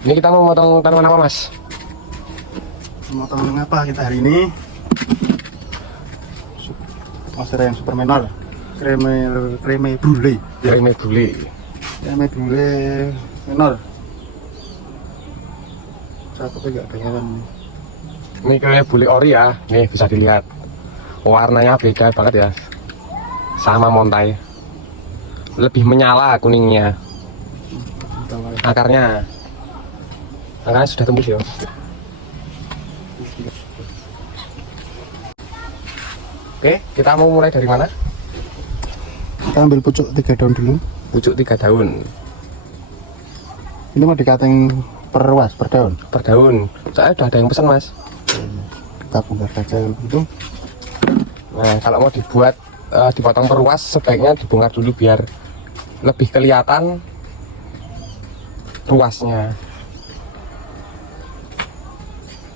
Ini kita mau motong tanaman apa, Mas? Motong apa kita hari ini? Monstera yang super menor, creme brulee. Creme brulee. Creme brulee menor. Cakep juga kelihatan. Ini creme brulee ori ya. Nih bisa dilihat. Warnanya beda banget ya. Sama montai. Lebih menyala kuningnya. Akarnya sudah tembus ya. Oke, kita mau mulai dari mana? Kita ambil pucuk 3 daun dulu. Pucuk 3 daun. Ini mau dikating per ruas, per daun. Per daun. Soalnya udah ada yang pesan, Mas. Kita bongkar saja itu. Nah, kalau mau dibuat dipotong per ruas, sebaiknya dibongkar dulu biar lebih kelihatan ruasnya.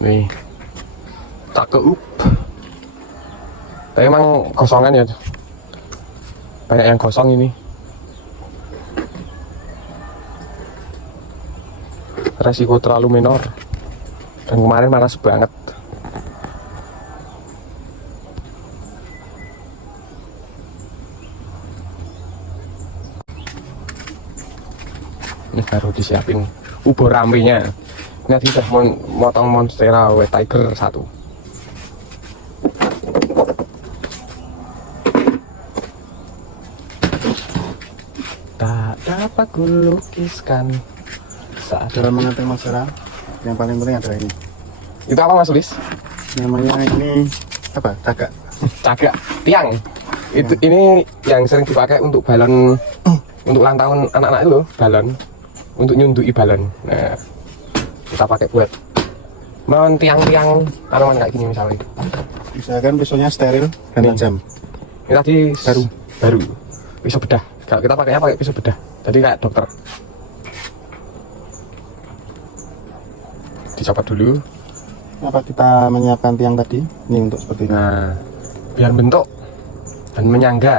Nih, cakep. Tapi emang kosongan ya, banyak yang kosong ini. Resiko terlalu minor. Dan kemarin panas banget. Ini baru disiapin ubur rambenya. Ini tadi udah motong monstera white tiger 1. Tak dapat kulukiskan saat Dalam mengating monstera, yang paling penting adalah ini. itu apa, Mas Luis? Namanya ini apa? Cagak. Cagak tiang. Itu ini yang sering dipakai untuk balon, untuk ulang tahun anak-anak itu loh, balon, untuk nyundui balon. Nah, kita pakai buat tiang-tiang tanaman kayak gini misalnya. Misalkan pisaunya steril dan tajam. Ini tadi Baru. pisau bedah. Kalau kita pakainya pakai pisau bedah, jadi kayak dokter. Dicopot dulu. Kenapa kita menyiapkan tiang tadi? Ini untuk seperti ini. Nah, biar bentuk dan menyangga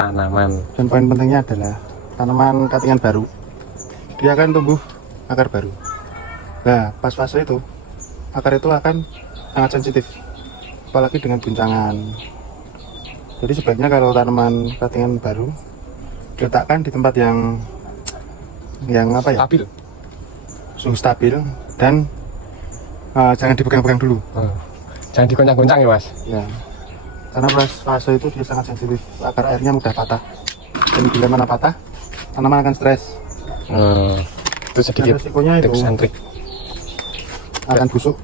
tanaman. Dan poin pentingnya adalah tanaman katingan baru, dia akan tumbuh akar baru. Nah, pas fase itu, akar itu akan sangat sensitif, apalagi dengan guncangan. Jadi sebaiknya kalau tanaman katingan baru diletakkan di tempat yang apa ya? Stabil. Suhu stabil dan jangan dipegang-pegang dulu. Jangan digoncang-goncang ya, Mas. Ya, karena pas fase itu dia sangat sensitif, akar airnya mudah patah. Dan bila mana patah, tanaman akan stres. Itu sedikit resikonya itu tips and trick. akan busuk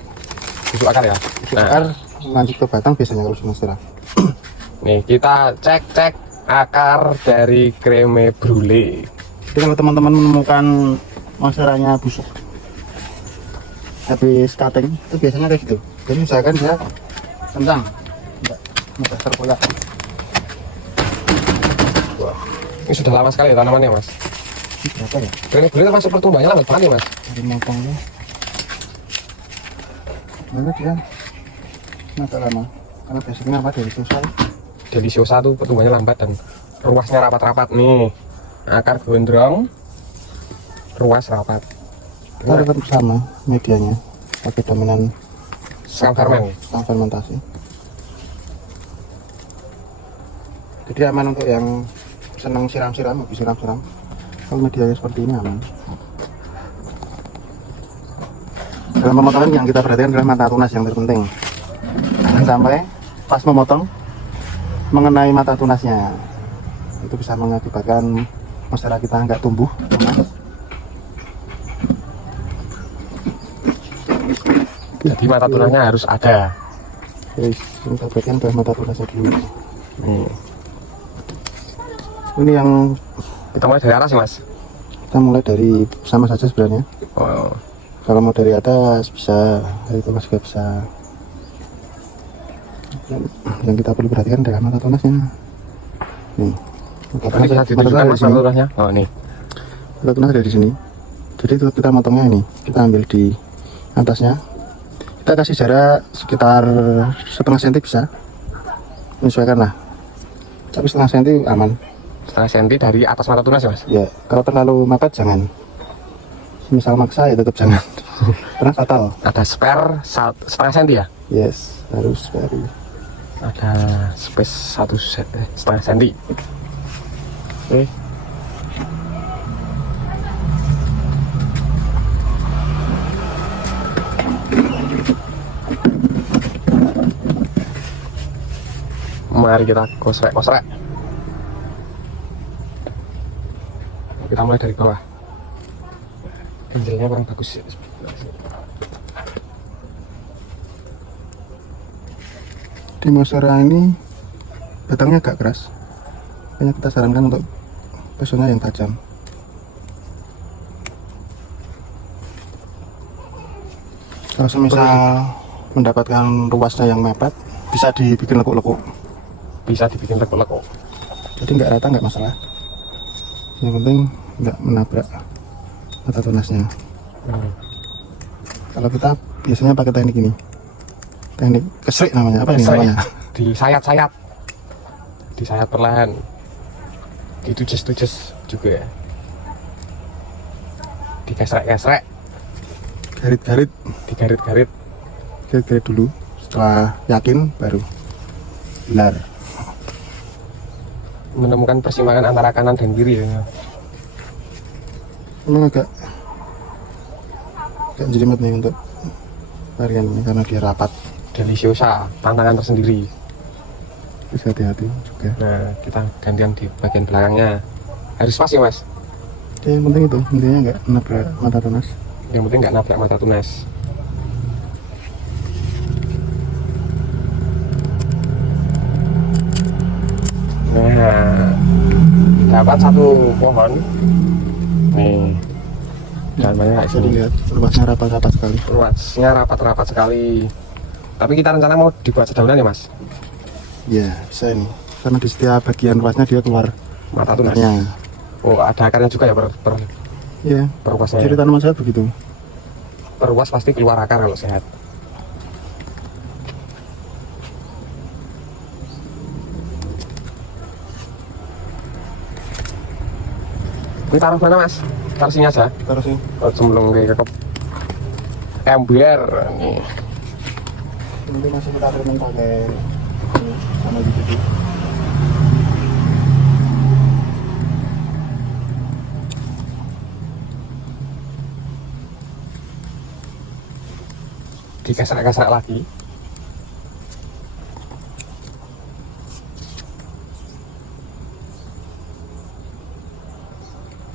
Busuk akar ya. akar lanjut ke batang biasanya kalau monstera. Nih kita cek akar dari creme brulee. Jadi kalau teman-teman menemukan monsteranya busuk habis cutting, itu biasanya kayak gitu. Jadi usahakan dia kencang, enggak mudah terkoyak. Ini sudah lama sekali ya tanamannya, Mas. Ini berapa ya? Creme brulee termasuk pertumbuhannya lambat banget ya, Mas. Dari motongnya lalu dia agak lama karena biasanya apa dari susah. Deliciosa tuh pertumbuhannya lambat dan ruasnya rapat-rapat nih. Akar gondrong, ruas rapat. Kita rekan bersama medianya pakai dominan Skam ferment. skam fermentasi. Jadi aman untuk yang senang siram-siram, habis siram-siram. Kalau medianya seperti ini aman. Dalam pemotongan yang kita perhatikan adalah mata tunas yang terpenting. Jangan sampai pas memotong mengenai mata tunasnya, itu bisa mengakibatkan monstera kita nggak tumbuh. Jadi mata tunasnya harus ada. Guys, ini kita perhatikan adalah mata tunasnya dulu. Nih. Ini yang Kita mulai dari atas sih, Mas. kita mulai dari sama saja sebenarnya. Oh. Kalau mau dari atas bisa, dari bawah juga bisa. Yang kita perlu perhatikan adalah mata tunasnya. Nih, Ini bisa ditunjukkan, Mas, mata tunasnya. Oh, nih. mata tunas ada di sini. Jadi itu kita motongnya ini, kita ambil di atasnya. Kita kasih jarak sekitar setengah senti bisa. Menyesuaikan lah. Tapi setengah senti aman. Setengah senti dari atas mata tunas ya, Mas. Ya, kalau terlalu mepet jangan. misal maksa ya tetap jangan. Karena fatal. Ada spare setengah senti ya. Yes, harus baru. Ada space setengah senti. Oke. Mari kita kosrek. Kita mulai dari bawah. Ganjelnya kurang bagus ya. Di Mosera ini batangnya agak keras. Makanya kita sarankan untuk pesona yang tajam. Kalau semisal mendapatkan ruasnya yang mepet, bisa dibikin lekuk-lekuk. Bisa dibikin lekuk-lekuk. Jadi nggak rata nggak masalah. Yang penting nggak menabrak mata tunasnya. Kalau kita biasanya pakai teknik ini, teknik kesrik namanya, apa yang namanya? Disayat perlahan. Ditujes juga. Dikesrek, Garit-garit digarit-garit. dulu. Setelah yakin baru benar. Menemukan persimpangan antara kanan dan kiri ya. Memang agak jelimet nih untuk varian ini karena dia rapat. Deliciosa, tantangan tersendiri. Bisa hati-hati juga. Nah, kita gantian di bagian belakangnya. Harus pas ya mas. Ya, yang penting itu intinya nggak nabrak mata tunas. Yang penting nggak nabrak mata tunas. Nah, dapat satu pohon. Nih, dan banyak Bisa dilihat luasnya rapat-rapat sekali. luasnya rapat-rapat sekali. Tapi kita rencana mau dibuat sedaunan ya mas. Ya bisa ini karena di setiap bagian luasnya dia keluar Mata tunas. akarnya. Oh ada akarnya juga ya Ya, perluasnya. ciri tanaman saya begitu. Perluas pasti keluar akar kalau sehat. Ini taruh mana mas? Taruh sini aja. Terus sih Oh, cemplung kayak kekep ember nih. nanti masih kita treatment pakai ini sama gitu. Dikesrak-kesrak lagi.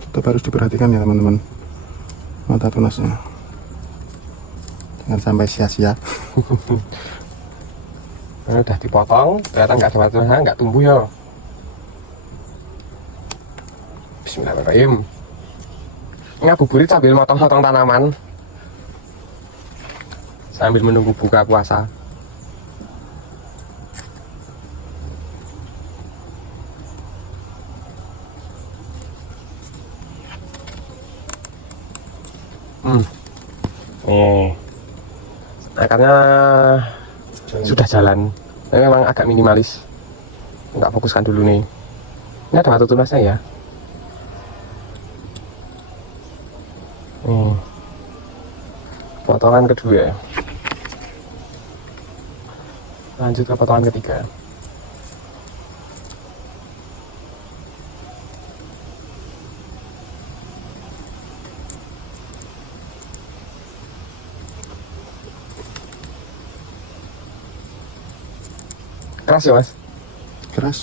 Tetap harus diperhatikan ya teman-teman mata tunasnya, jangan sampai sia-sia. Nah, udah dipotong, ternyata nggak ada mata tunasnya, nggak tumbuh ya. Bismillahirrahmanirrahim. Ngabuburit sambil motong-motong tanaman, sambil menunggu buka puasa. Nih, akarnya sudah jalan. Tapi memang agak minimalis. Nggak fokuskan dulu nih. Ini ada batu tunasnya ya. Nih, potongan kedua. Lanjut ke potongan ketiga. Keras ya mas, Keras,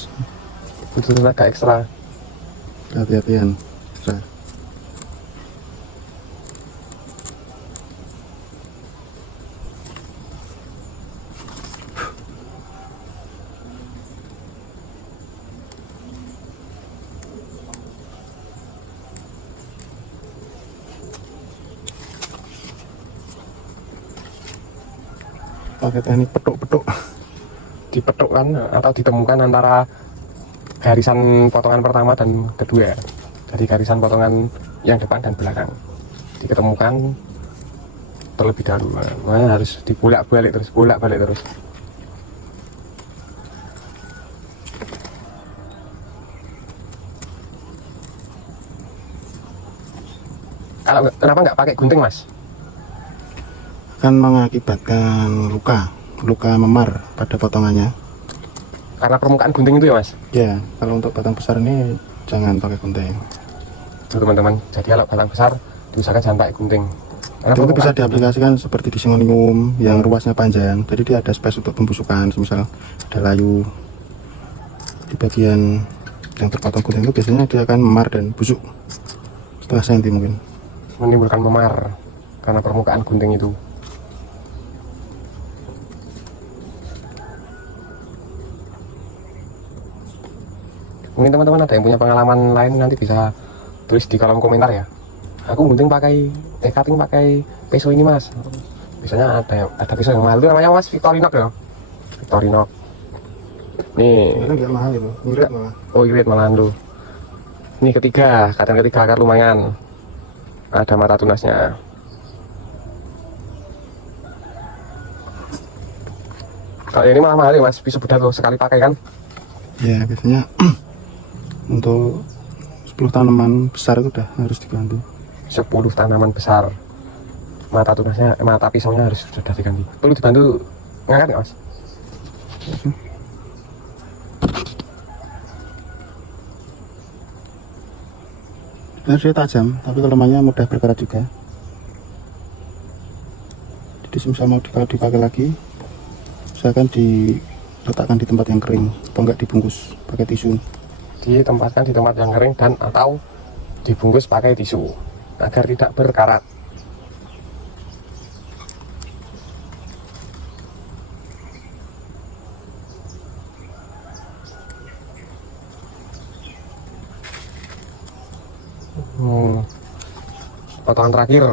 butuh tenaga ekstra. hati-hatian. Ekstra. Pakai teknik petuk-petuk. Dipetukkan atau ditemukan antara garisan potongan pertama dan kedua. Jadi garisan potongan yang depan dan belakang diketemukan terlebih dahulu. Makanya harus dibolak-balik terus, bolak-balik terus. Kalau kenapa nggak pakai gunting mas? Kan mengakibatkan luka memar pada potongannya. Karena permukaan gunting itu ya mas? Ya, kalau untuk batang besar ini jangan pakai gunting. Tuh teman-teman, jadi kalau batang besar diusahakan jangan pakai gunting. Karena Itu bisa permukaan diaplikasikan seperti di singonium yang ruasnya panjang, jadi dia ada space untuk pembusukan. Misal ada layu di bagian yang terpotong gunting itu, biasanya dia akan memar dan busuk setengah senti mungkin. menimbulkan memar karena permukaan gunting itu. Mungkin teman-teman ada yang punya pengalaman lain, nanti bisa tulis di kolom komentar ya. Aku gunting pakai cutting pakai pisau ini mas. Biasanya ada pisau yang mahal itu namanya mas Victorinox ya. Victorinox. Nih. Karena nggak mahal itu, irit malah. Oh irit malahan tuh. Ini ketiga, kadang ketiga akar lumayan. Ada mata tunasnya. Kalau ini malah mahal ya mas, pisau bedah tuh sekali pakai kan? Ya biasanya untuk 10 tanaman besar itu udah harus diganti. 10 tanaman besar. Mata tunasnya, mata pisaunya harus sudah diganti. Perlu dibantu ngangkat nggak mas? Nah, dia tajam, tapi kelemahannya mudah berkarat juga. Jadi semisal mau kalau dipakai lagi, usahakan diletakkan di tempat yang kering atau enggak dibungkus pakai tisu. Ditempatkan di tempat yang kering dan atau dibungkus pakai tisu agar tidak berkarat. Potongan terakhir.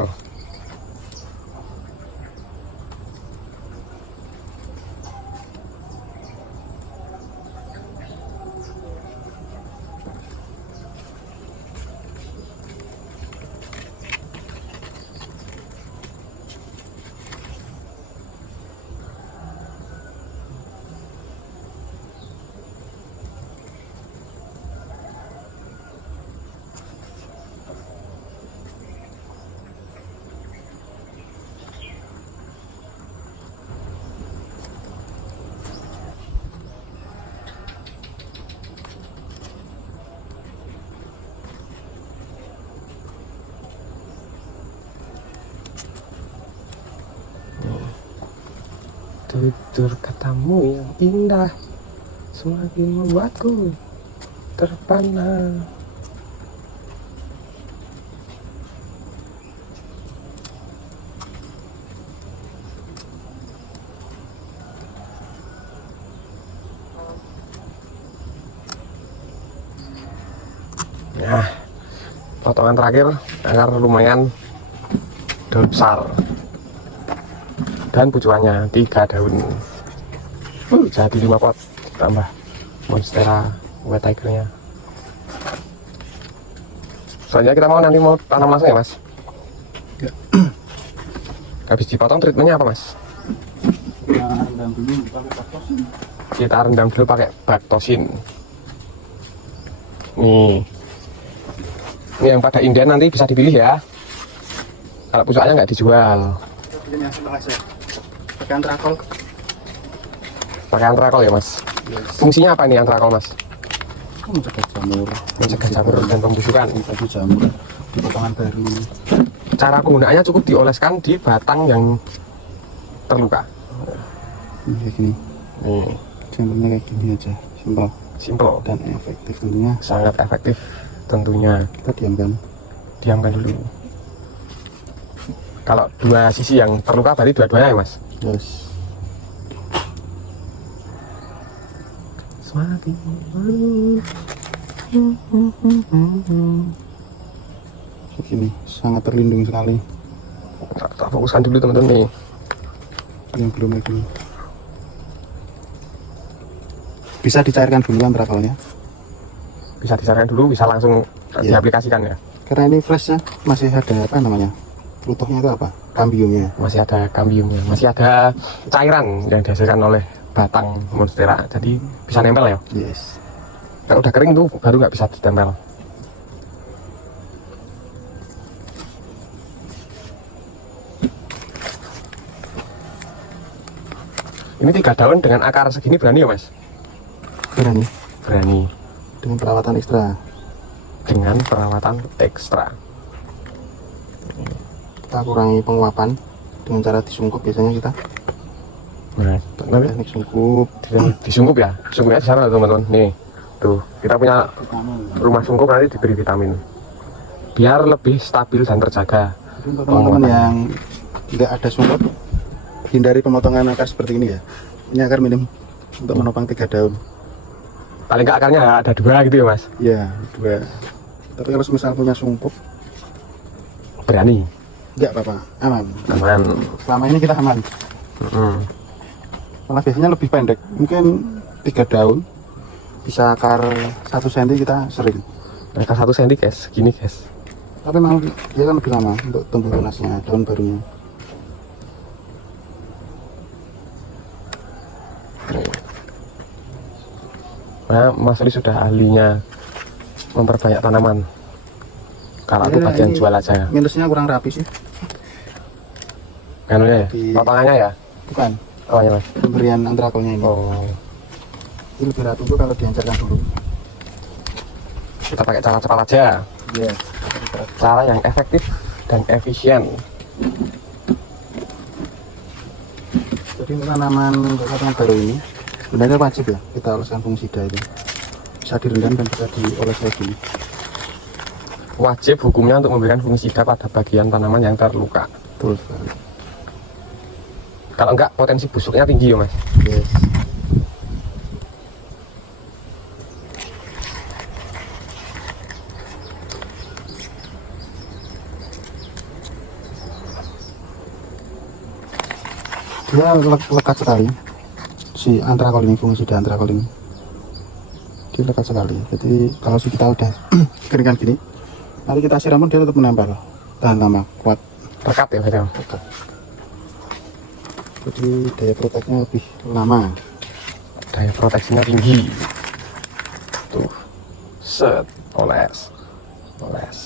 Tutur katamu yang indah semakin membuatku terpana. Nah, potongan terakhir agar lumayan daun besar. Dan pucuannya 3 daun. Jadi 5 pot tambah monstera white tigernya. Soalnya kita nanti mau tanam langsung ya mas. Ya. Habis dipotong treatmentnya apa mas? Kita rendam dulu pakai baktosin. Nih, ini yang pada inden nanti bisa dipilih ya. Kalau pucuknya nggak dijual. Ini yang pakai antrakol. Pakai antrakol ya mas. Yes. Fungsinya apa nih antrakol mas? Mencegah jamur, Mencegah jamur dan pembusukan. bagi jamur di potongan baru. Cara penggunaannya cukup dioleskan di batang yang terluka. Ini kayak gini, Nih, jamurnya kayak gini aja, simpel simple dan efektif tentunya. sangat efektif tentunya. Kita diamkan. Diamkan dulu. Kalau dua sisi yang terluka berarti dua-duanya ya mas? Yes. Semakin Begini, sangat terlindung sekali. tak fokuskan dulu teman-teman nih. Yang belum lagi. Bisa dicairkan dulu antrakolnya. Bisa disarankan dulu, bisa langsung Iya. diaplikasikan ya. Karena ini flashnya masih ada apa namanya? Rutuhnya itu apa? Kambiumnya. Masih ada kambiumnya, masih ada cairan yang dihasilkan oleh batang monstera, jadi bisa nempel ya. Yes. Kalau udah kering tuh baru nggak bisa ditempel. Ini 3 daun dengan akar segini berani ya mas? Berani Berani. dengan perawatan ekstra. Dengan perawatan ekstra. Kita kurangi penguapan dengan cara disungkup biasanya kita. Nah, tapi Teknik sungkup. disungkup ya. Sungkupnya di sana teman-teman. Nih, tuh kita punya rumah sungkup, nanti diberi vitamin biar lebih stabil dan terjaga. Jadi untuk teman-teman yang tidak ada sungkup, hindari pemotongan akar seperti ini ya. Ini akar minim untuk menopang 3 daun. Paling nggak akarnya ada 2 gitu ya mas? Ya, 2. Tapi kalau misal punya sungkup, Berani. enggak apa-apa, aman. Aman. Selama ini kita aman. Malah biasanya lebih pendek, mungkin 3 daun bisa akar 1 cm kita sering. Akar 1 cm guys, gini guys. Tapi memang dia kan lebih lama untuk tumbuh tunasnya, daun barunya. Nah, Mas Ri sudah ahlinya memperbanyak tanaman. Kalau aku Ya, bagian ini jual aja. minusnya kurang rapi sih. Kanunya ya? Di- Potongannya ya? Bukan, Oh ya mas. pemberian antrakolnya ini. Oh, Ini lebih rapi tuh kalau diencerkan dulu. kita pakai cara cepat aja. Iya. Cara yang efektif dan efisien. Jadi untuk tanaman yang baru ini sebenarnya wajib ya kita oleskan fungisida itu. Bisa direndam dan bisa dioles kayak gini. Wajib hukumnya untuk memberikan fungisida pada bagian tanaman yang terluka. Betul sekali. Kalau enggak, potensi busuknya tinggi ya mas. Yes. Dia lekat sekali si antrakol ini, fungisida antrakol ini. Dia lekat sekali. Jadi kalau kita udah keringkan gini, nanti kita siram pun dia tetap menempel, tahan lama, kuat. Rekat ya mas. Lekat. Jadi daya proteknya lebih lama. Daya proteksinya tinggi. Tuh, set, oles, oles.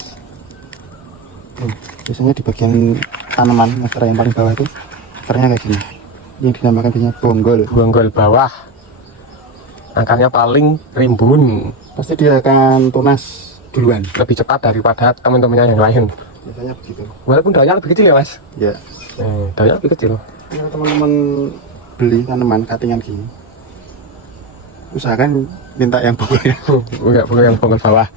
Biasanya di bagian tanaman akar yang paling bawah itu akarnya kayak gini, yang dinamakan biasanya bonggol. Bonggol bawah, akarnya paling rimbun, Pasti dia akan tunas duluan. lebih cepat daripada teman-temannya yang lain. Biasanya begitu. Walaupun daunnya lebih kecil ya mas. Ya. Daunnya lebih kecil. Kalau teman-teman beli tanaman cuttingan gini, usahakan minta yang bonggolnya. Bukan yang bonggol bawah.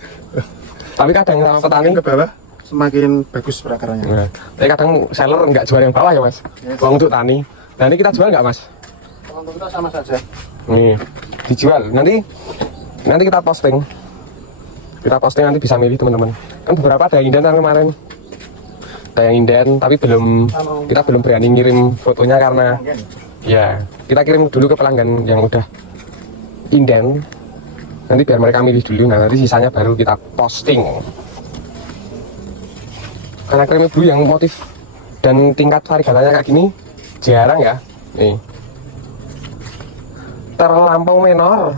Tapi kadang sama petani, Semakin ke bawah semakin bagus perakarannya. nah, tapi kadang seller nggak jual yang bawah ya mas. Yes. Uang untuk tani. Nah ini kita jual nggak mas? Kalau untuk kita sama saja. Nih, dijual. Nanti kita posting. Kita posting nanti bisa milih teman-teman. Kan beberapa ada yang inden kan kemarin. Ada yang inden tapi kita belum berani ngirim fotonya karena ya kita kirim dulu ke pelanggan yang udah inden. Nanti biar mereka milih dulu. Nah nanti sisanya baru kita posting. Karena krim ibu yang motif dan tingkat variegatanya kayak gini jarang ya. Nih. Terlampau menor.